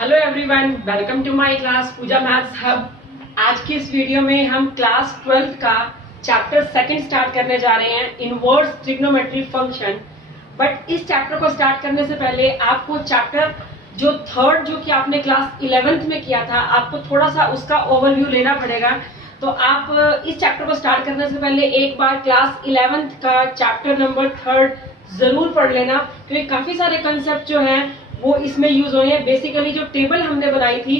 Hello everyone, welcome to my class Pooja maths hub. आज की इस वीडियो में हम क्लास 12th का चैप्टर सेकंड स्टार्ट करने जा रहे हैं, इनवर्स ट्रिग्नोमेट्री फंक्शन। बट इस चैप्टर को स्टार्ट करने से पहले आपको चैप्टर जो थर्ड जो कि आपने क्लास 11th में किया था, आपको थोड़ा सा उसका ओवरव्यू लेना पड़ेगा। तो आप इस चैप्टर को स्टार्ट करने से पहले एक बार क्लास 11th का चैप्टर नंबर थर्ड जरूर पढ़ लेना, क्योंकि काफी सारे कंसेप्ट जो हैं वो इसमें यूज होंगे। बेसिकली जो टेबल हमने बनाई थी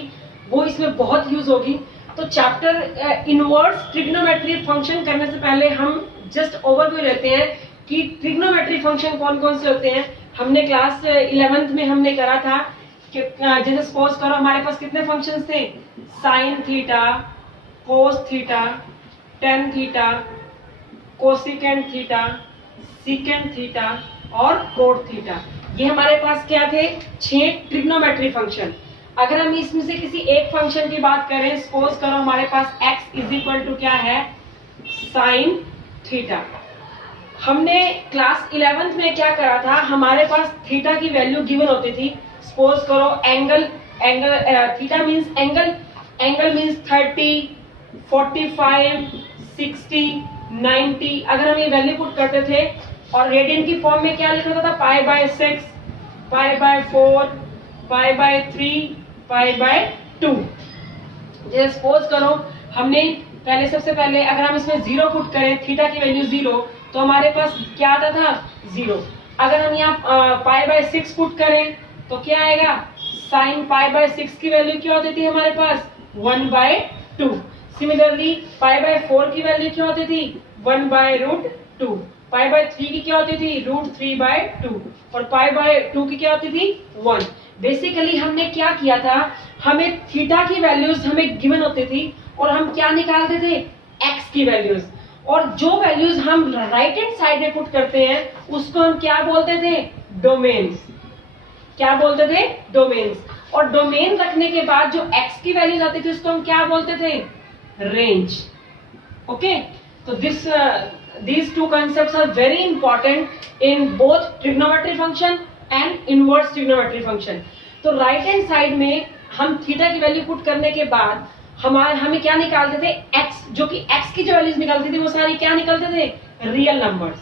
वो इसमें बहुत यूज होगी। तो चैप्टर इनवर्स ट्रिग्नोमेट्री फंक्शन करने से पहले हम जस्ट ओवरव्यू लेते हैं कि ट्रिग्नोमेट्री फंक्शन कौन कौन से होते हैं। हमने क्लास 11th में हमने करा था कि जैसे सपोज करो हमारे पास कितने फंक्शंस थे, sine theta, cos theta, tan theta, cosecant theta, secant theta और कोट थीटा। ये हमारे पास क्या थे, 6 ट्रिग्नोमेट्री फंक्शन। अगर हम इसमें से किसी एक फंक्शन की बात करें, सपोज करो हमारे पास x इज इक्वल टू क्या है, साइन थीटा। हमने क्लास 11th में क्या करा था, हमारे पास थीटा की वैल्यू गिवन होती थी। सपोज करो angle theta means angle means 30, 45, 60, 90। अगर हम ये वैल्यू पुट करते थे और रेडियन की फॉर्म में क्या लिखा था, pi by 6, pi by 4, pi by 3, pi by 2। जैसे सपोज करो हमने पहले सबसे पहले अगर हम इसमें 0 पुट करें, थीटा की वैल्यू 0, तो हमारे पास क्या आता था, 0। अगर हम यहाँ पाई बाय 6 पुट करें तो क्या आएगा, साइन पाई बाय 6 की वैल्यू क्या होती थी हमारे पास, 1/2। सिमिलरली पाई बाय 4 की वैल्यू क्या होती थी, 1/√2। पाई बाय 3 की क्या होती थी, √3/2। और पाई बाय 2 की क्या होती थी, 1। बेसिकली हमने क्या किया था, हमें थीटा की वैल्यूज हमें गिवन होती थी और हम क्या निकालते थे, एक्स की वैल्यूज। और जो वैल्यूज हम राइट हैंड साइड में पुट करते हैं उसको हम क्या बोलते थे, डोमेन्स। क्या बोलते थे, डोमेन्स। और डोमेन रखने के बाद जो एक्स की वैल्यूज आती थी उसको हम क्या बोलते थे, रेंज। ओके, तो these two concepts are very important in both trigonometry function and inverse trigonometry function। तो राइट हैंड साइड में हम थीटा की वैल्यू पुट करने के बाद हमें क्या निकालते थे, x, जो कि x की जो वैल्यूज निकलती थी वो सारी क्या निकलते थे, रियल नंबर्स।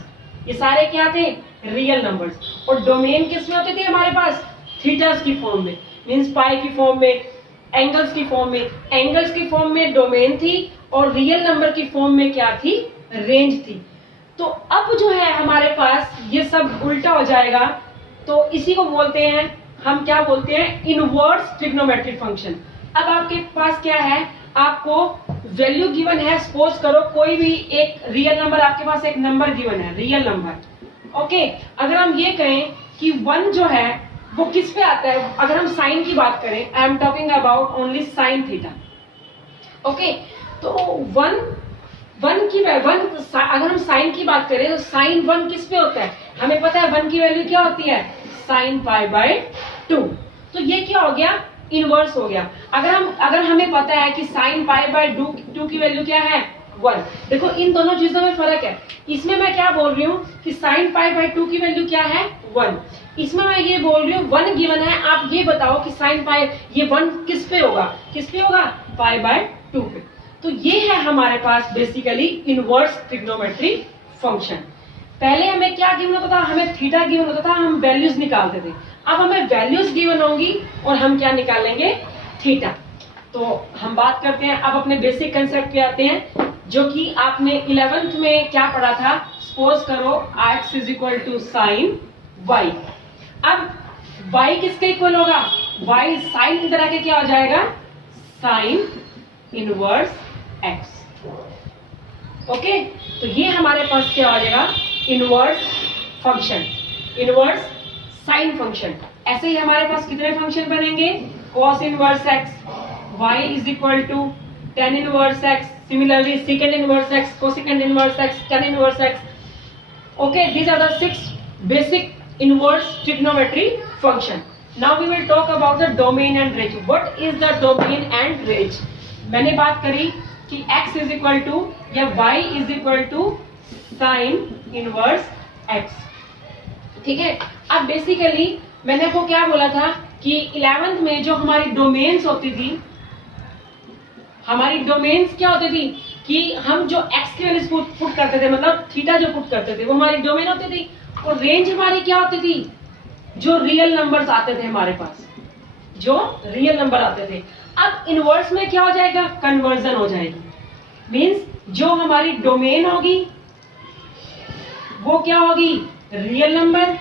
ये सारे क्या थे, रियल नंबर्स। और डोमेन किस में होती थी हमारे पास, थीटास की फॉर्म में, मींस पाई की फॉर्म में, एंगल्स की फॉर्म में। एंगल्स की फॉर्म में डोमेन थी और रियल नंबर की फॉर्म में क्या थी, रेंज थी। तो अब जो है हमारे पास ये सब उल्टा हो जाएगा, तो इसी को बोलते हैं, हम क्या बोलते हैं, इनवर्स ट्रिग्नोमेट्री फंक्शन। अब आपके पास क्या है, आपको वैल्यू गिवन है, सपोज करो कोई भी एक रियल नंबर, आपके पास एक नंबर गिवन है, रियल नंबर। ओके, अगर हम ये कहें कि 1 जो है वो किस पे आता है, अगर हम साइन की बात करें, I am talking about only sine theta. Okay, तो 1 अगर हम साइन की बात करें तो साइन 1 किस पे होता है, हमें पता है 1 की वैल्यू क्या होती है, साइन पाई बाय 2। तो ये क्या हो गया, इनवर्स हो गया। अगर हमें पता है कि साइन पाई बाय 2 की वैल्यू क्या है, 1। देखो इन दोनों चीजों में फर्क है। इसमें मैं क्या बोल रही हूँ कि साइन पाई बाय 2 की वैल्यू क्या है, 1। इसमें मैं ये बोल रही हूँ 1 गिवन है, आप ये बताओ कि साइन पाई, ये 1 किस पे होगा, पाई बाय 2 पे। तो ये है हमारे पास बेसिकली इनवर्स ट्रिग्नोमेट्री फंक्शन। पहले हमें क्या गिवन होता था, हमें थीटा गिवन होता था, हम वैल्यूज निकालते थे। अब हमें वैल्यूज गिवन होंगी और हम क्या निकालेंगे, थीटा। तो हम बात करते हैं अब अपने बेसिक कंसेप्ट पे आते हैं, जो कि आपने 11th में क्या पढ़ा था। सपोज करो x is equal to sine y। अब y किसके इक्वल होगा, y साइन की तरह के क्या हो जाएगा, साइन इनवर्स x। ओके, तो ये हमारे पास क्या हो जाएगा, inverse function, inverse sine function. ऐसे ही हमारे पास कितने फंक्शन बनेंगे, cos inverse x, y is equal to tan inverse x, similarly secant inverse x, cosecant inverse x, tan inverse x। Okay, these are the 6 basic inverse trigonometry function. Now we will talk about the domain and range. What is the domain and range? मैंने बात करी कि x is equal to या y is equal to sine inverse x। ठीक है, अब basically मैंने आपको क्या बोला था कि 11th में जो हमारी डोमेन्स होती थी, हमारी डोमेन्स क्या होती थी कि हम जो एक्स की वैल्यूज पुट करते थे, मतलब थीटा जो पुट करते थे वो हमारी डोमेन होती थी, और रेंज हमारी क्या होती थी, जो रियल नंबर्स आते थे हमारे पास, जो रियल नंबर आते थे। अब इनवर्स में क्या हो जाएगा, कन्वर्जन हो जाएगी। मींस जो हमारी डोमेन होगी वो क्या होगी, रियल नंबर,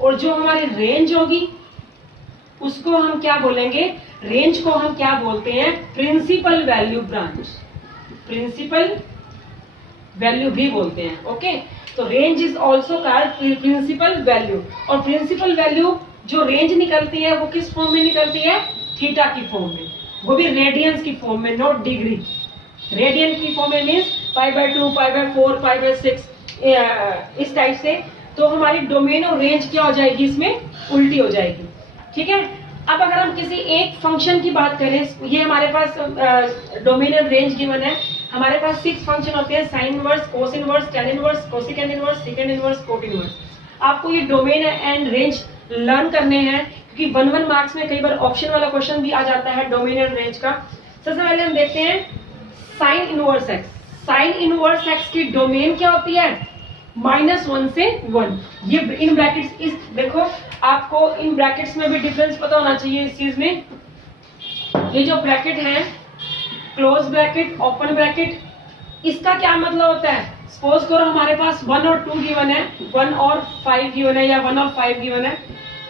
और जो हमारी रेंज होगी उसको हम क्या बोलेंगे, रेंज को हम क्या बोलते हैं, principal value branch, principal value भी बोलते हैं। ओके, तो range is also called principal value. और प्रिंसिपल वैल्यू जो रेंज निकलती है वो किस फॉर्म में निकलती है, थीटा की फॉर्म में, वो भी रेडियंस की फॉर्म में, नॉट डिग्री। रेडियन की फॉर्म में मीन्स π/2, π/4, π/6 इस टाइप से। तो हमारी डोमेन और रेंज क्या हो जाएगी, इसमें उल्टी हो जाएगी। ठीक है, अब अगर हम किसी एक फंक्शन की बात करें, ये हमारे पास डोमेन और रेंज गिवन है, हमारे पास 6 फंक्शन होते हैं, sine inverse, cos inverse, tan inverse, cosecant inverse, second inverse, cot inverse. आपको ये डोमेन एंड रेंज लर्न करने हैं, क्योंकि 1 मार्क्स में कई बार ऑप्शन वाला क्वेश्चन भी आ जाता है डोमेन एंड रेंज का। सबसे पहले हम देखते हैं sine inverse x. Sine inverse x की डोमेन क्या होती है, -1 से 1। ये इन ब्रैकेट्स, इस देखो आपको इन ब्रैकेट्स में भी डिफरेंस पता होना चाहिए इस चीज में। ये जो ब्रैकेट है, क्लोज ब्रैकेट, ओपन ब्रैकेट, इसका क्या मतलब होता है, सपोज करो हमारे पास 1 और 2 गिवन है, 1 और 5 गिवन है, या 1 और 5 गिवन है।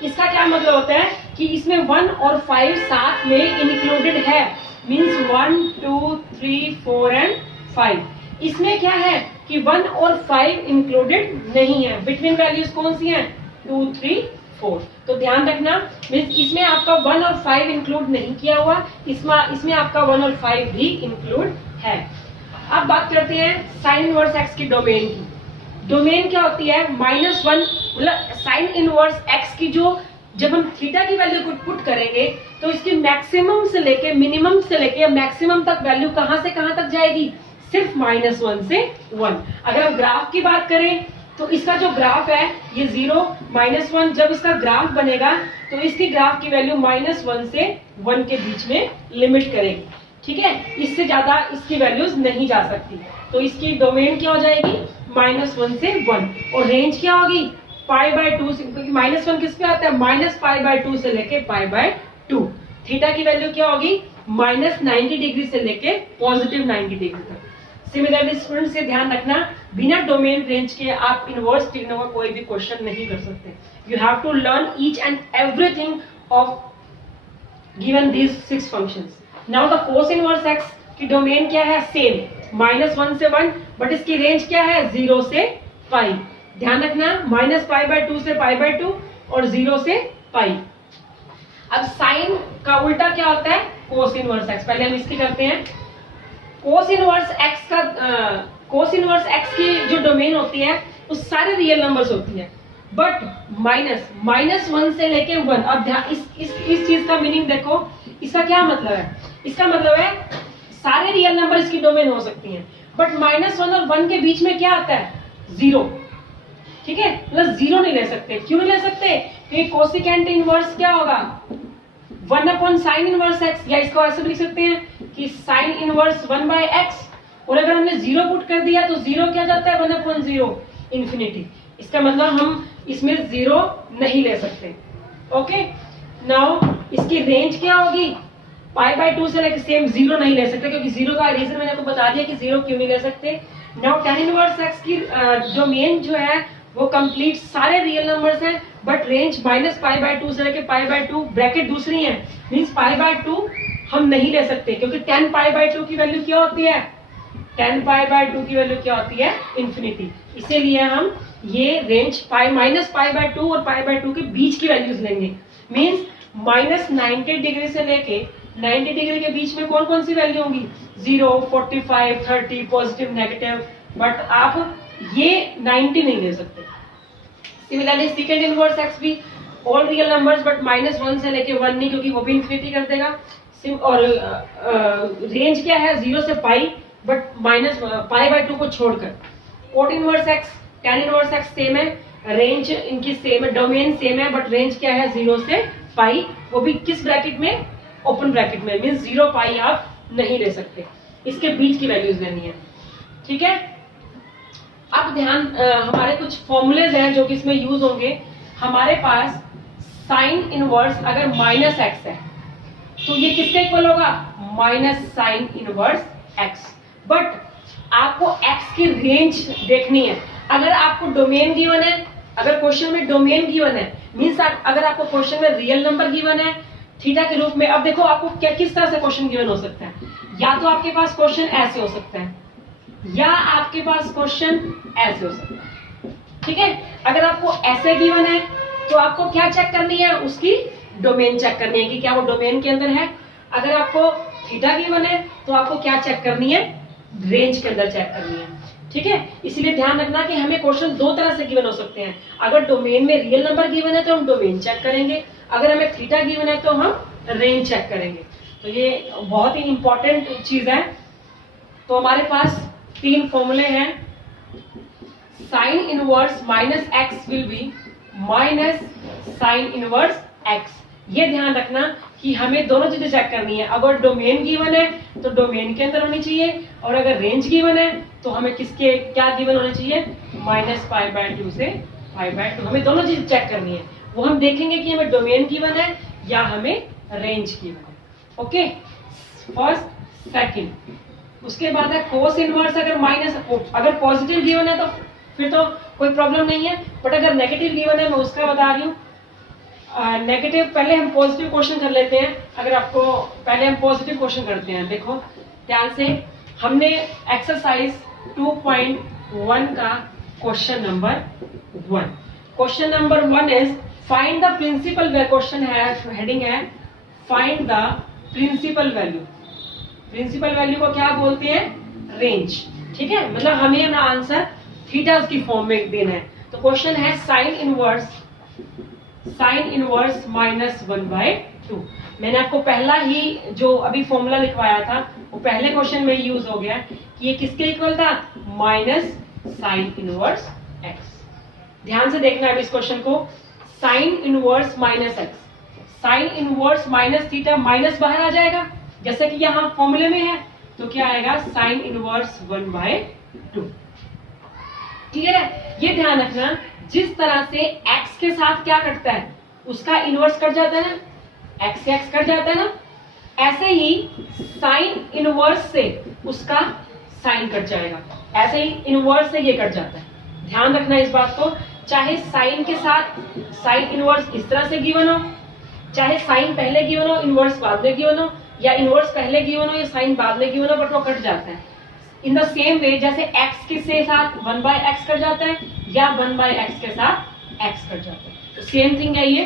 इसका क्या मतलब होता है कि इसमें 1 और 5 साथ में इंक्लूडेड है, मींस 1, 2, 3, 4 एंड 5। इसमें क्या है कि 1 और 5 इंक्लूडेड नहीं है। बिटवीन वैल्यूज कौन सी हैं, 2, 3, 4। तो ध्यान रखना, मींस इसमें आपका 1 और 5 इंक्लूड नहीं किया हुआ, इसमें आपका 1 और 5 भी इंक्लूड है। अब बात करते हैं साइन इनवर्स एक्स की डोमेन की। डोमेन क्या होती है, -1, मतलब साइन इनवर्स एक्स की जो, जब हम थीटा की वैल्यू को पुट करेंगे तो इसकी मैक्सिमम से लेके मिनिमम से लेके मैक्सिमम तक वैल्यू कहां से कहां तक जाएगी, सिर्फ -1 से 1। अगर हम ग्राफ की बात करें तो इसका जो ग्राफ है ये 0, -1, जब इसका ग्राफ बनेगा तो इसकी ग्राफ की वैल्यू -1 से 1 के बीच में लिमिट करेगी। ठीक है, इससे ज्यादा इसकी वैल्यूज नहीं जा सकती। तो इसकी डोमेन क्या हो जाएगी, -1 से 1, और रेंज क्या होगी, π/2 से, क्योंकि -1 किस पे आता है, -π/2 से लेके π/2। थीटा की वैल्यू क्या होगी, -90 डिग्री से लेके +90 डिग्री तक। सिमिलरली स्टूडेंट से ध्यान रखना, बिना डोमेन रेंज के आप इनवर्स ट्रिग्नो का कोई भी क्वेश्चन नहीं कर सकते। You have to learn each and everything of given these 6 functions. Now the cos inverse x की डोमेन क्या है, सेम, -1 से 1, बट इसकी रेंज क्या है, 0 से π। ध्यान रखना, -π/2 से π/2 और 0 से π। अब साइन का उल्टा क्या होता है, कोस इनवर्स एक्स। पहले हम इसकी करते हैं। कोस इनवर्स एक्स की जो डोमेन होती है वो सारे रियल नंबर्स होती है, बट -1 से लेके 1। अब इस चीज का मीनिंग देखो, इसका क्या मतलब है, इसका मतलब है सारे रियल नंबर इसकी डोमेन हो सकती हैं, बट -1 और 1 के बीच में क्या आता है, 0। ठीक है, मतलब 0 नहीं ले सकते। क्यों नहीं ले सकते, क्योंकि कोसेकेंट इनवर्स क्या होगा, 1/sin इनवर्स x, या इसको ऐसे भी लिख सकते हैं कि sin इनवर्स 1/x, और अगर हमने 0 पुट कर दिया तो 0 क्या जाता है, 1/0, इन्फिनिटी। इसका मतलब हम इसमें 0 नहीं ले सकते। ओके, नाउ इसकी रेंज क्या होगी, π/2 से लेकर सेम 0 नहीं ले सकते, क्योंकि 0 का रीजन मैंने आपको बता दिया कि 0 क्यों नहीं ले सकते। नाउ tan इनवर्स x की डोमेन जो है वो कंप्लीट सारे रियल नंबर्स हैं, बट रेंज -π/2 से लेके π/2, ब्रैकेट दूसरी है, मींस π/2 हम नहीं ले सकते, क्योंकि tan π/2 की वैल्यू क्या होती है, tan π/2 की वैल्यू क्या होती है, इन्फिनिटी। इसीलिए हम ये रेंज -π/2 और π/2 के बीच की वैल्यूज लेंगे। मींस -90 डिग्री से लेके 90 डिग्री के बीच में कौन कौन सी वैल्यू होंगी, 0, 45, 30, पॉजिटिव, नेगेटिव, बट आप ये 90 नहीं ले सकते। सिमिलरली सेकंड इनवर्स एक्स भी ऑल रियल नंबर्स, बट -1 से लेके 1 नहीं, क्योंकि वो भी इन्फिनिटी कर देगा। और रेंज क्या है, 0 से π, बट -π/2 को छोड़कर। Cot inverse x, tan inverse x same है, रेंज इनकी सेम है, डोमेन सेम है, बट रेंज क्या है, 0 से π। पाई, वो भी किस ब्रैकेट में, ओपन ब्रैकेट में, मीन्स 0 पाई आप नहीं ले सकते, इसके बीच की वैल्यूज लेनी है। ठीक है, अब ध्यान, हमारे कुछ फॉर्मूलेज हैं जो कि इसमें यूज होंगे। हमारे पास साइन इनवर्स अगर माइनस एक्स है तो ये किसके इक्वल होगा, minus sine inverse x. But आपको एक्स की रेंज देखनी है। अगर आपको डोमेन गिवन है, अगर क्वेश्चन में डोमेन गिवन है, मीन्स अगर आपको क्वेश्चन में रियल नंबर गिवन है थीटा के रूप में, अब देखो आपको क्या किस तरह से क्वेश्चन गिवन हो सकता है, या तो आपके पास क्वेश्चन ऐसे हो सकता है या आपके पास क्वेश्चन ऐसे हो सकता है। ठीक है, अगर आपको ऐसे गिवन है तो आपको क्या चेक करनी है, उसकी डोमेन चेक करनी है कि क्या वो डोमेन के अंदर है। अगर आपको थीटा गिवन है तो आपको क्या चेक करनी है, रेंज के अंदर चेक करनी है। ठीक है, इसलिए ध्यान रखना कि हमें क्वेश्चन दो तरह से गिवन हो सकते हैं। अगर डोमेन में रियल नंबर गिवन है तो हम डोमेन चेक करेंगे, अगर हमें थीटा गिवन है तो हम रेंज चेक करेंगे। तो ये बहुत ही इंपॉर्टेंट चीज है। तो हमारे पास तीन फॉर्मूले हैं। Sine inverse minus x will be minus sine inverse x. ये ध्यान रखना कि हमें दोनों चीजें चेक करनी है। अगर डोमेन गिवन है तो डोमेन के अंदर होनी चाहिए, और अगर रेंज गिवन है तो हमें किसके क्या गिवन होने चाहिए, माइनस पाई बाय 2 से पाई बाय 2। हमें दोनों चीजें चेक करनी है। वो हम देखेंगे कि हमें डोमेन गिवन है या हमें रेंज गिवन है। Okay, first second. उसके बाद है कोस इनवर्स। अगर माइनस, अगर पॉजिटिव गिवन है तो फिर तो कोई प्रॉब्लम नहीं है, बट अगर नेगेटिव गिवन है, मैं उसका बता रही हूँ। नेगेटिव, पहले हम पॉजिटिव क्वेश्चन कर लेते हैं। अगर आपको, पहले हम पॉजिटिव क्वेश्चन करते हैं। देखो ध्यान से, हमने एक्सरसाइज 2.1 का question number 1, question number 1 is find the principal value. Question है, हेडिंग है find the principal value. Principal value को क्या बोलते हैं, रेंज। ठीक है, मतलब हमें अपना आंसर थीटा की फॉर्म में देना है। तो क्वेश्चन है साइन इनवर्स माइनस 1/2। मैंने आपको पहला ही जो अभी फॉर्मूला लिखवाया था वो पहले क्वेश्चन में यूज हो गया कि ये किसके इक्वल था, माइनस साइन इनवर्स एक्स। ध्यान से देखना है इस क्वेश्चन को। Sine inverse minus x, sine inverse minus theta, minus बाहर आ जाएगा जैसे कि यहाँ फॉर्मूले में है, तो क्या आएगा, साइन इनवर्स 1/2। क्लियर है? ये ध्यान रखना, जिस तरह से x के साथ क्या कटता है, उसका इनवर्स कट जाता है ना, x से x कट जाता है ना, ऐसे ही साइन इनवर्स से उसका साइन कट जाएगा, ऐसे ही इनवर्स से ये कट जाता है। ध्यान रखना इस बात को, चाहे साइन के साथ साइन इनवर्स इस तरह से गिवन हो, चाहे साइन पहले गिवन हो इनवर्स बाद में गिवन हो, या इनवर्स पहले गिवन हो या साइन बाद में गिवन हो, बट वो कट जाता है। इन द सेम वे, जैसे x के साथ 1/x कट जाता है या 1/x के साथ x कट जाता है, तो सेम थिंग है ये।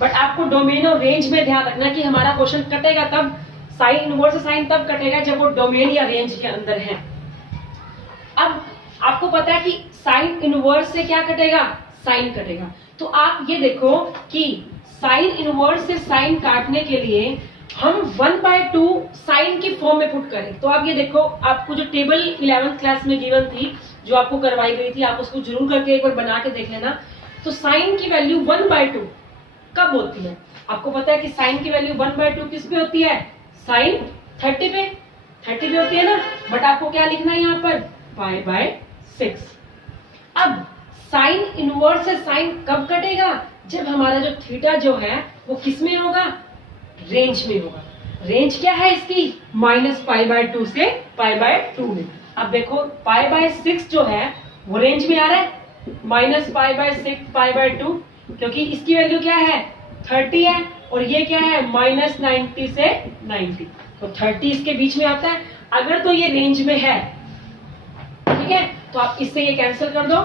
बट आपको डोमेन और रेंज में ध्यान रखना कि हमारा क्वेश्चन कटेगा तब, साइन इनवर्स से साइन तब कटेगा जब वो डोमेन या रेंज के अंदर है। अब आपको पता है कि साइन इनवर्स से क्या कटेगा, साइन कटेगा। तो आप ये देखो कि साइन इनवर्स से साइन काटने के लिए हम 1/2 साइन की फॉर्म में पुट करें। तो आप ये देखो, आपको जो टेबल 11th क्लास में गिवन थी, जो आपको करवाई गई थी, आप उसको जरूर करके एक बार बना के देख लेना। तो साइन की वैल्यू 1/2 कब होती है, आपको पता है कि साइन की वैल्यू 1/2 किस पे होती है, साइन 30 पे होती है ना। बट आपको क्या लिखना है यहाँ पर, π/6। अब साइन इनवर्स से साइन कब कटेगा, जब हमारा जो थीटा जो है वो किस में होगा, रेंज में होगा। रेंज क्या है इसकी, -π/2 से π/2 में। अब देखो π/6 जो है वो रेंज में आ रहा है, -π/6 π/2, क्योंकि इसकी वैल्यू क्या है, 30 है, और ये क्या है, -90 से 90, तो 30 इसके बीच में आता है। अगर तो ये रेंज में है, ठीक है, तो आप इससे ये कैंसिल कर दो।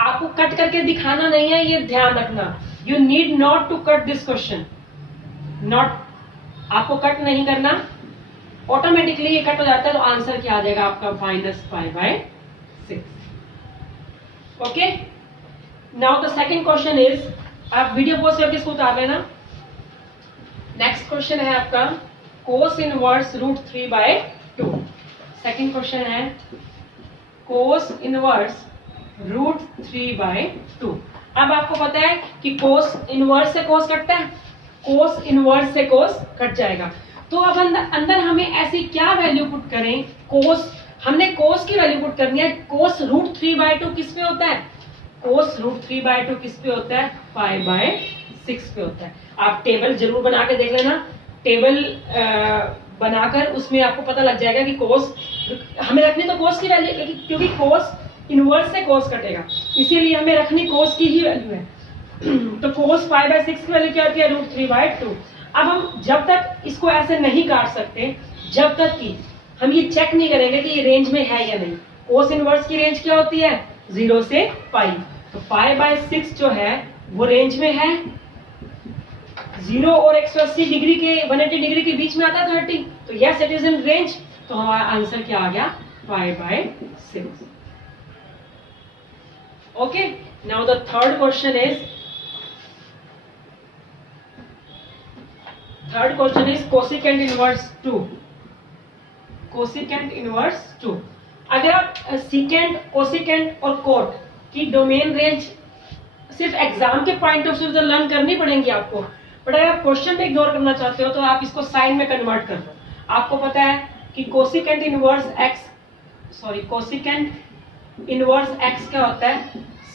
आपको कट करके दिखाना नहीं है, ये ध्यान रखना। You need not to cut this question, not, आपको कट नहीं करना, ऑटोमेटिकली ये कट हो जाता है। तो आंसर क्या आ जाएगा आपका, -π/6। Okay, now the second question is, आप वीडियो पॉज करके इसको उतार लेना। नेक्स्ट क्वेश्चन है आपका कोस इनवर्स √3/2। सेकंड क्वेश्चन है कोस इनवर्स √3/2। अब आपको पता है कि कोस इनवर्स से कोस कटता है, कोस इनवर्स से कोस कट जाएगा। तो अब अंदर हमें ऐसी क्या वैल्यू पुट करें, कोस, हमने कोस की वैल्यू पुट करनी है। कोस रूट 3/2 किस पे होता है, कोस रूट 3/2 किस पे होता है, π/6 पे होता है। आप टेबल जरूर बना के देख लेना, टेबल बनाकर उसमें आपको पता लग जाएगा कि कोस हमें रखनी तो कोस की वैल्यू, क्योंकि कोस इनवर्स से कोस कटेगा, इसीलिए हमें रखनी कोस की ही वैल्यू है। तो कोस π/6 की वैल्यू क्या होती है, रूट 3/2। अब हम जब तक इसको ऐसे नहीं काट सकते, जब तक कि हम ये चेक नहीं करेंगे कि ये रेंज में है या नहीं। कोस इनवर्स की रेंज क्या होती है, 0 से π। तो π/6 जो है वो रेंज में है, 0 और 180 डिग्री के 180 डिग्री के बीच में आता है 30। तो yes it is in range. तो हमारा आंसर क्या आ गया, π/6। Okay, now the third question is cosecant inverse 2। Cosecant inverse 2। अगर आप सीकेंट, कोसेकेंट और कोट की डोमेन रेंज सिर्फ एग्जाम के पॉइंट ऑफ व्यू से लर्न करनी पड़ेंगी आपको, बट अगर आप क्वेश्चन में इग्नोर करना चाहते हो तो आप इसको साइन में कन्वर्ट कर दो। आपको पता है कि कोसेकेंट इनवर्स x क्या होता है,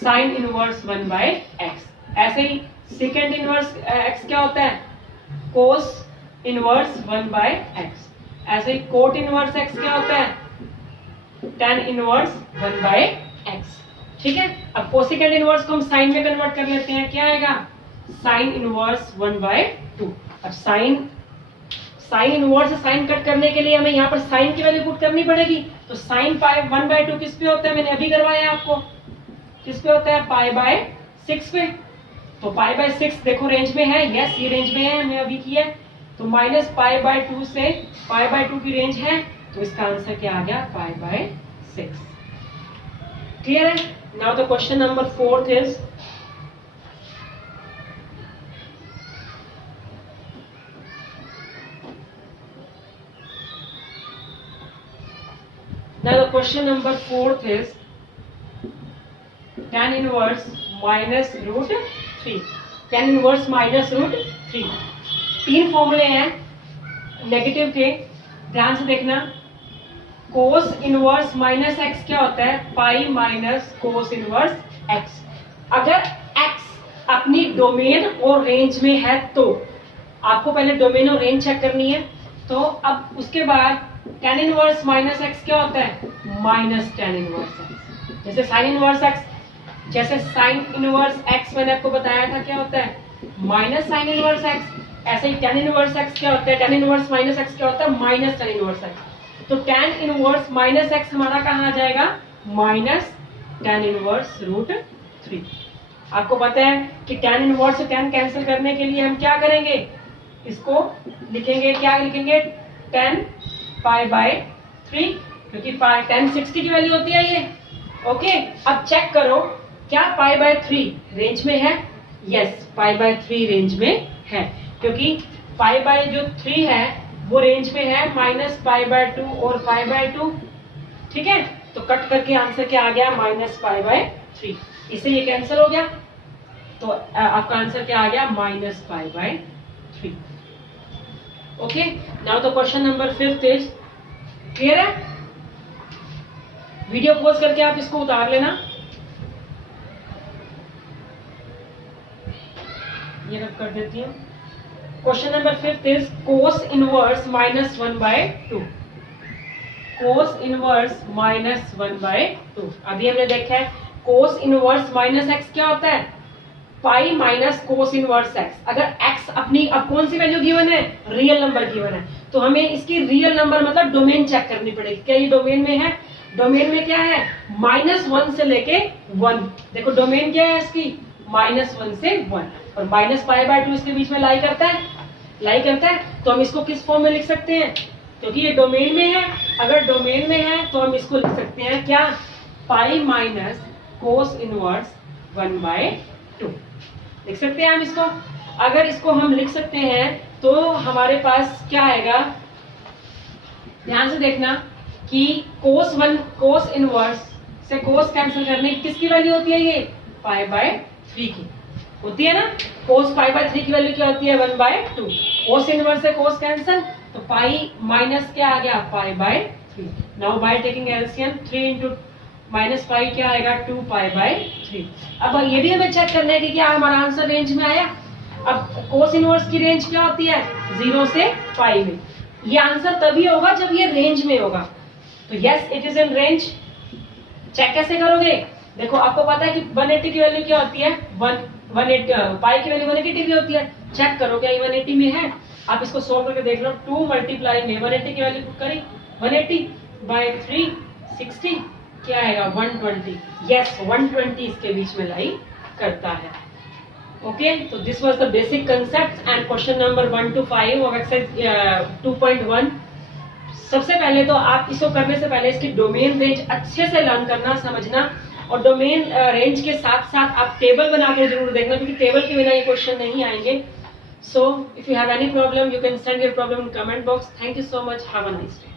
साइन इनवर्स 1/x। ऐसे ही सेकेंड इनवर्स x क्या होता है, कोस इनवर्स 1/x। ऐसे ही कोट इनवर्स x क्या होता है, tan इनवर्स 1/x। ठीक है, अब कोसेकेंट इनवर्स को हम साइन में कन्वर्ट कर लेते हैं, क्या आएगा, साइन इनवर्स 1/2। अब साइन इनवर्स से साइन कट करने के लिए हमें यहाँ पर साइन की वैल्यू पुट करनी पड़ेगी। तो साइन 1/2 किस पे होता है, मैंने अभी करवाया आपको, किस पे होता है, π/6 पे। तो π/6 देखो रेंज में है, यस ये रेंज में है, हमने अभी किया। तो -π/2 से π/2 की रेंज है, तो इसका आंसर क्या आ गया, π/6। क्लियर है। Now the question number 4 is tan inverse minus root 3। tan inverse minus root 3। तीन फॉर्मूले हैं नेगेटिव के, ध्यान से देखना। कोस इनवर्स माइनस एक्स क्या होता है, pi minus cos inverse x. अगर एक्स अपनी डोमेन और रेंज में है तो आपको पहले डोमेन और रेंज चेक करनी है। तो अब उसके बाद tan इनवर्स माइनस एक्स क्या होता है, माइनस tan इनवर्स एक्स। जैसे साइन इनवर्स एक्स, जैसे साइन इनवर्स एक्स मैंने आपको बताया था क्या होता है, माइनस साइन इनवर्स एक्स। ऐसे ही tan इनवर्स एक्स क्या होता है, tan इनवर्स माइनस एक्स क्या होता है, माइनस tan इनवर्स एक्स। तो tan इनवर्स माइनस एक्स हमारा कहाँ आ जाएगा, माइनस tan इनवर्स रूट 3। आपको पता है कि tan इनवर्स से tan कैंसिल करने के लिए हम क्या करेंगे, इसको लिखेंगे, क्या लिखेंगे, tan π/3, क्योंकि tan 60 की वैल्यू होती है ये। ओके, अब चेक करो क्या π/3 रेंज में है, यस π/3 रेंज में है, क्योंकि π/3 है वो रेंज में है, -π/2 और π/2। ठीक है, तो कट करके आंसर क्या आ गया, -π/3। इससे ये कैंसिल हो गया, तो आपका आंसर क्या आ गया, -π/3। Okay, now the question number 5 is, clear है। वीडियो पॉज करके आप इसको उतार लेना, ये रख कर देती हूँ। Question number 5 is cos inverse -1/2। Cos inverse -1/2। अभी हमने देखा है कोस इनवर्स माइनस एक्स क्या होता है, pi minus cos inverse x. अगर एक्स अपनी अब कौन सी वैल्यू गिवन है, रियल नंबर गिवन है, तो हमें इसकी रियल नंबर मतलब डोमेन चेक करनी पड़ेगी, क्या ये डोमेन में है। डोमेन में क्या है, -1 से लेके 1। देखो डोमेन क्या है इसकी, -1 से 1, और -π/2 इसके बीच में लाई करता है। तो हम इसको किस फॉर्म में लिख सकते हैं, क्योंकि ये डोमेन में है, अगर डोमेन में है तो हम इसको लिख सकते हैं क्या, पाई माइनस कोस इनवर्स 1/2 लिख सकते हैं हम इसको। अगर इसको हम लिख सकते हैं तो हमारे पास क्या आएगा, ध्यान से देखना कि कोस इनवर्स से कोस कैंसिल करने किसकी वैल्यू होती है, ये π/3 की। होती है ना। cos पाई बाय 3 की वैल्यू क्या होती है 1/2। cos इनवर्स से cos कैंसिल, तो पाई माइनस क्या आ गया pi by 3। Now by taking LCM 3 into minus pi क्या आएगा 2 पाई बाय 3। अब ये भी हमें चेक करना है कि क्या हमारा आंसर रेंज में आया। अब cos इनवर्स की रेंज क्या होती है 0 से पाई में। ये आंसर तभी होगा जब ये रेंज में होगा। तो yes it is in range. Check कैसे करोगे, देखो आपको पता है कि 180 की वैल्यू क्या होती है 180 पाई की वैल्यू 180 डिग्री होती है। चेक करो क्या ये 180 में है। आप इसको सोल्व करके देख लो। 2 मल्टीप्लाई में 180 की वैल्यू पुट करी 180 बाय 3 60 क्या आएगा 120। यस 120 इसके बीच में लाई करता है। ओके, तो this was the basic concept and question number 1 to 5 of exercise 2.1। सबसे पहले तो आप इसको करने से पहले इसकी डोमेन रेंज अच्छे से लर्न करना समझना, और डोमेन रेंज के साथ साथ आप टेबल बना के जरूर देखना, क्योंकि टेबल के बिना ये क्वेश्चन नहीं आएंगे। So if you have any problem you can send your problem in comment box. Thank you so much, have a nice day.